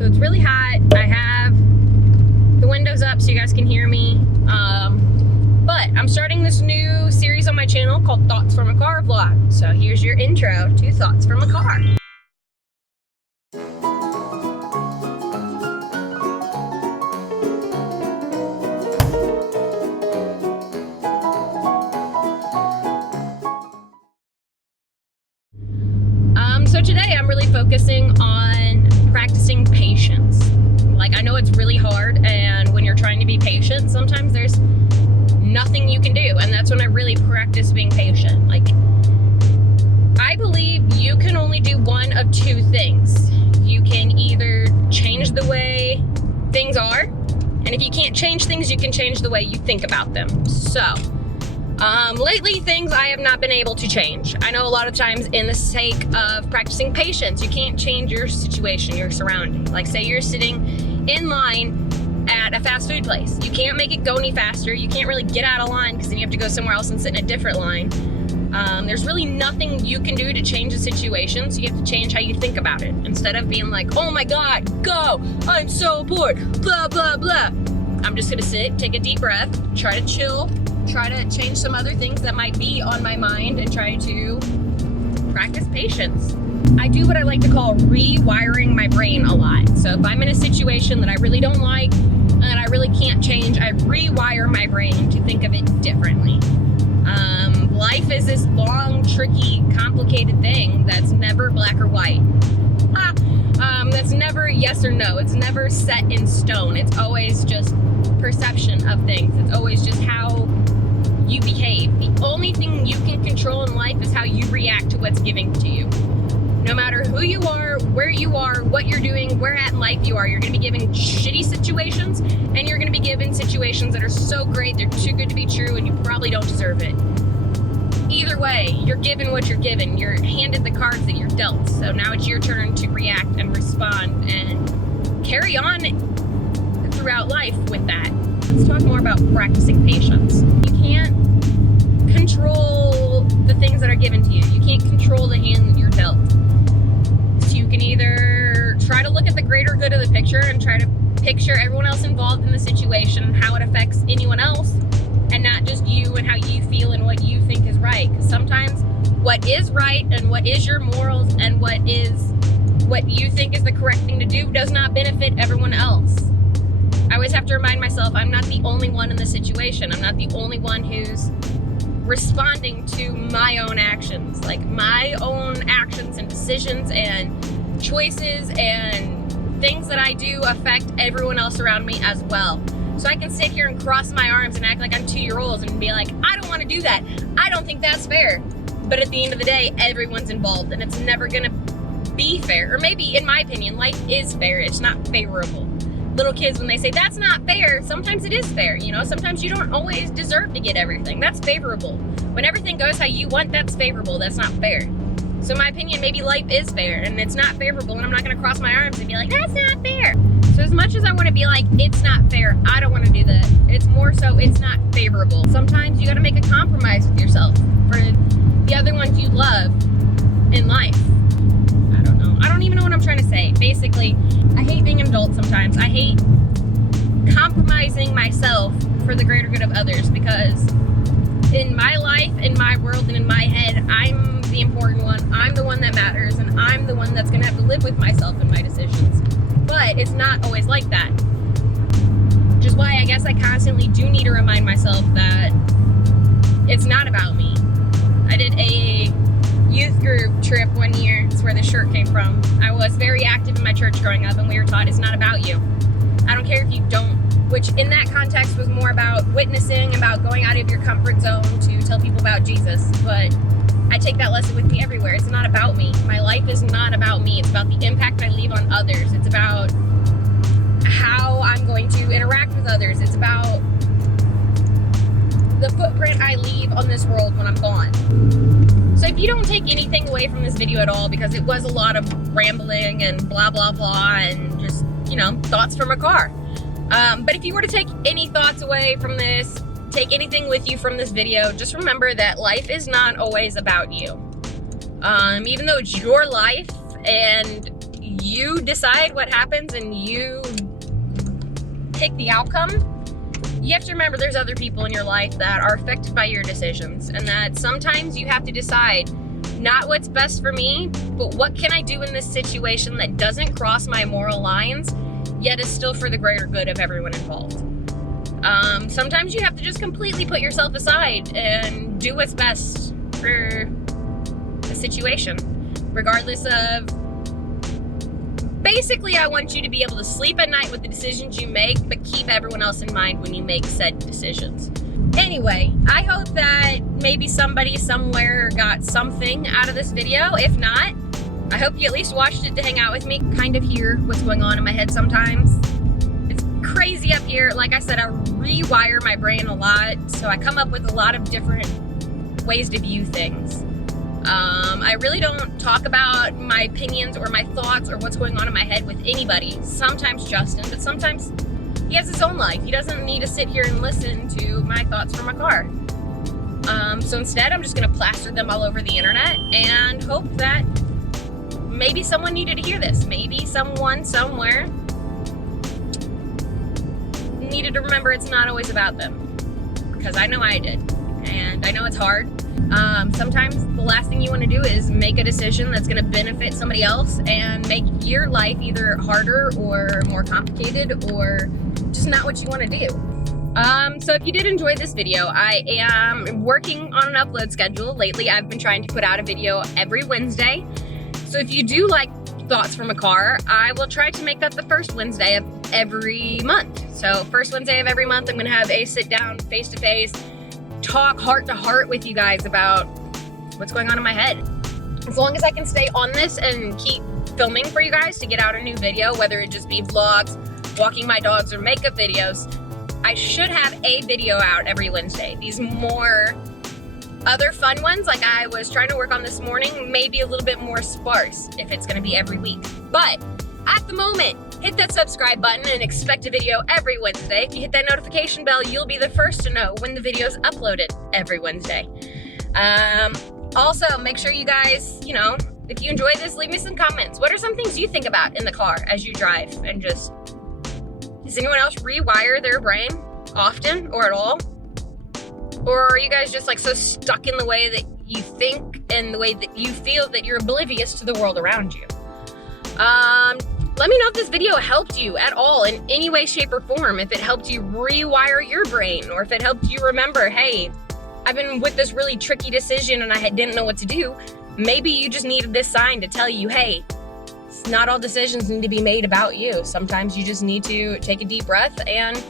So it's really hot. I have the windows up so you guys can hear me. But I'm starting this new series on my channel called Thoughts from a Car Vlog. So here's your intro to Thoughts from a Car. So today I'm really focusing on practicing patience. Like, I know it's really hard, and when you're trying to be patient, sometimes there's nothing you can do, and that's when I really practice being patient. Like, I believe you can only do one of two things. You can either change the way things are, and if you can't change things, you can change the way you think about them. So lately, things I have not been able to change. I know a lot of times in the sake of practicing patience, you can't change your situation, your surrounding. Like, say you're sitting in line at a fast food place. You can't make it go any faster. You can't really get out of line because then you have to go somewhere else and sit in a different line. There's really nothing you can do to change the situation, so you have to change how you think about it. Instead of being like, oh my God, go, I'm so bored, blah, blah, blah. I'm just gonna sit, take a deep breath, try to chill, try to change some other things that might be on my mind, and try to practice patience. I do what I like to call rewiring my brain a lot. So if I'm in a situation that I really don't like and I really can't change, I rewire my brain to think of it differently. Life is this long, tricky, complicated thing that's never black or white. That's never yes or no. It's never set in stone. It's always just perception of things. It's always just how you behave. The only thing you can control in life is how you react to what's given to you. No matter who you are, where you are, what you're doing, where at in life you are, you're going to be given shitty situations, and you're going to be given situations that are so great they're too good to be true, and you probably don't deserve it. Either way, you're given what you're given. You're handed the cards that you're dealt. So now it's your turn to react and respond and carry on throughout life with that. Let's talk more about practicing patience. You can't control the things that are given to you. You can't control the hand that you're dealt. So you can either try to look at the greater good of the picture and try to picture everyone else involved in the situation and how it affects anyone else, and not just you and how you feel and what you think is right. Because sometimes what is right and what is your morals and what you think is the correct thing to do does not benefit everyone else. I always have to remind myself I'm not the only one in the situation. I'm not the only one who's responding to my own actions. Like, my own actions and decisions and choices and things that I do affect everyone else around me as well. So I can sit here and cross my arms and act like I'm 2-year-olds and be like, I don't want to do that. I don't think that's fair. But at the end of the day, everyone's involved, and it's never going to be fair. Or maybe, in my opinion, life is fair. It's not favorable. Little kids, when they say that's not fair, sometimes it is fair. You know, sometimes you don't always deserve to get everything. That's favorable. When everything goes how you want, that's favorable. That's not fair. So in my opinion, maybe life is fair and it's not favorable, and I'm not going to cross my arms and be like, that's not fair. So as much as I want to be like, it's not fair, I don't want to do that. It's more so it's not favorable. Sometimes you got to make a compromise with yourself for the other ones you love in life. I don't know. I don't even know what I'm trying to say. Basically, I hate being an adult sometimes. I hate compromising myself for the greater good of others, because in my life, in my world, and in my head, I'm the important one. I'm the one that matters, and I'm the one that's going to have to live with myself and my decisions. But it's not always like that. Which is why I guess I constantly do need to remind myself that it's not about me. I did a youth group trip one year. That's where the shirt came from. I was very active in my church growing up, and we were taught it's not about you. I don't care if you don't, which in that context was more about witnessing, about going out of your comfort zone to tell people about Jesus. But I take that lesson with me everywhere. It's not about me. My life is not about me. It's about the impact I leave on others. It's about how I'm going to interact with others. It's about the footprint I leave on this world when I'm gone. So if you don't take anything away from this video at all, because it was a lot of rambling and blah, blah, blah, and just, you know, thoughts from a car. But if you were to take any thoughts away from this, take anything with you from this video, just remember that life is not always about you. Even though it's your life and you decide what happens and you pick the outcome, you have to remember there's other people in your life that are affected by your decisions, and that sometimes you have to decide not what's best for me, but what can I do in this situation that doesn't cross my moral lines, yet is still for the greater good of everyone involved. Sometimes you have to just completely put yourself aside and do what's best for the situation, regardless of... Basically, I want you to be able to sleep at night with the decisions you make, but keep everyone else in mind when you make said decisions. Anyway, I hope that maybe somebody somewhere got something out of this video. If not, I hope you at least watched it to hang out with me, kind of hear what's going on in my head sometimes. It's crazy up here. Like I said, I rewire my brain a lot, so I come up with a lot of different ways to view things. I really don't talk about my opinions or my thoughts or what's going on in my head with anybody. Sometimes Justin, but sometimes he has his own life. He doesn't need to sit here and listen to my thoughts from a car. So instead, I'm just gonna plaster them all over the internet and hope that maybe someone needed to hear this. Maybe someone somewhere needed to remember it's not always about them. Because I know I did. And I know it's hard. Sometimes the last thing you want to do is make a decision that's going to benefit somebody else and make your life either harder or more complicated or just not what you want to do. So if you did enjoy this video, I am working on an upload schedule. Lately, I've been trying to put out a video every Wednesday. So if you do like thoughts from a car, I will try to make that the first Wednesday of every month. So first Wednesday of every month, I'm going to have a sit down face-to-face talk heart to heart with you guys about what's going on in my head. As long as I can stay on this and keep filming for you guys to get out a new video, whether it just be vlogs, walking my dogs, or makeup videos, I should have a video out every Wednesday. These more other fun ones, like I was trying to work on this morning, may be a little bit more sparse if it's gonna be every week. But at the moment, hit that subscribe button and expect a video every Wednesday. If you hit that notification bell, you'll be the first to know when the video's uploaded every Wednesday. Also, make sure you guys, if you enjoy this, leave me some comments. What are some things you think about in the car as you drive? And just, does anyone else rewire their brain often or at all? Or are you guys just like so stuck in the way that you think and the way that you feel that you're oblivious to the world around you? Let me know if this video helped you at all in any way, shape, or form. If it helped you rewire your brain, or if it helped you remember, hey, I've been with this really tricky decision and I didn't know what to do. Maybe you just needed this sign to tell you, hey, not all decisions need to be made about you. Sometimes you just need to take a deep breath and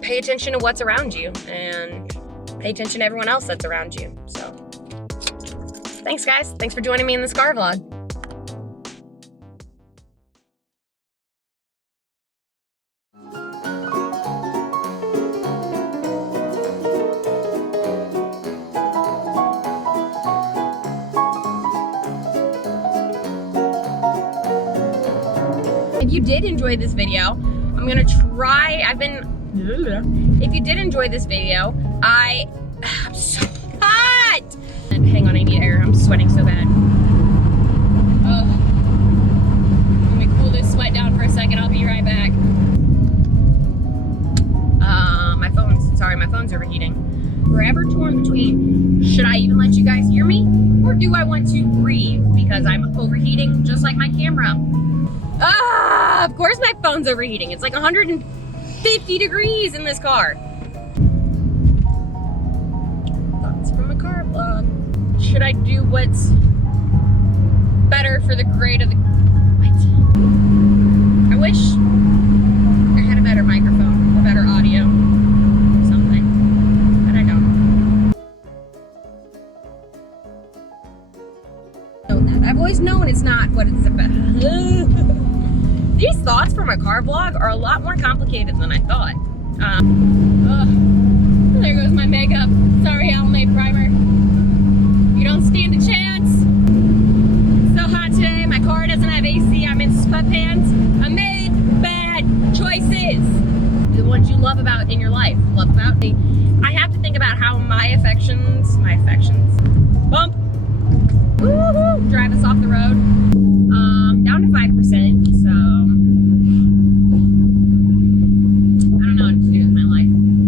pay attention to what's around you and pay attention to everyone else that's around you. So, thanks guys. Thanks for joining me in this car vlog. If you did enjoy this video, I'm gonna try, if you did enjoy this video, I'm so hot! And hang on, I need air, I'm sweating so bad. Let me cool this sweat down for a second, I'll be right back. My phone's overheating. Forever torn between, should I even let you guys hear me? Or do I want to breathe because I'm overheating just like my camera? Of course my phone's overheating. It's like 150 degrees in this car. Thoughts from a car vlog. Should I do what's better for the grade of the... What? I wish I had a better microphone or better audio or something, but I don't. I've always known it's not what it's about. These thoughts from a car vlog are a lot more complicated than I thought. There goes my makeup. Sorry, Almay primer. You don't stand a chance. It's so hot today. My car doesn't have AC. I'm in sweatpants. I made bad choices. The ones you love about in your life. I have to think about how my affections,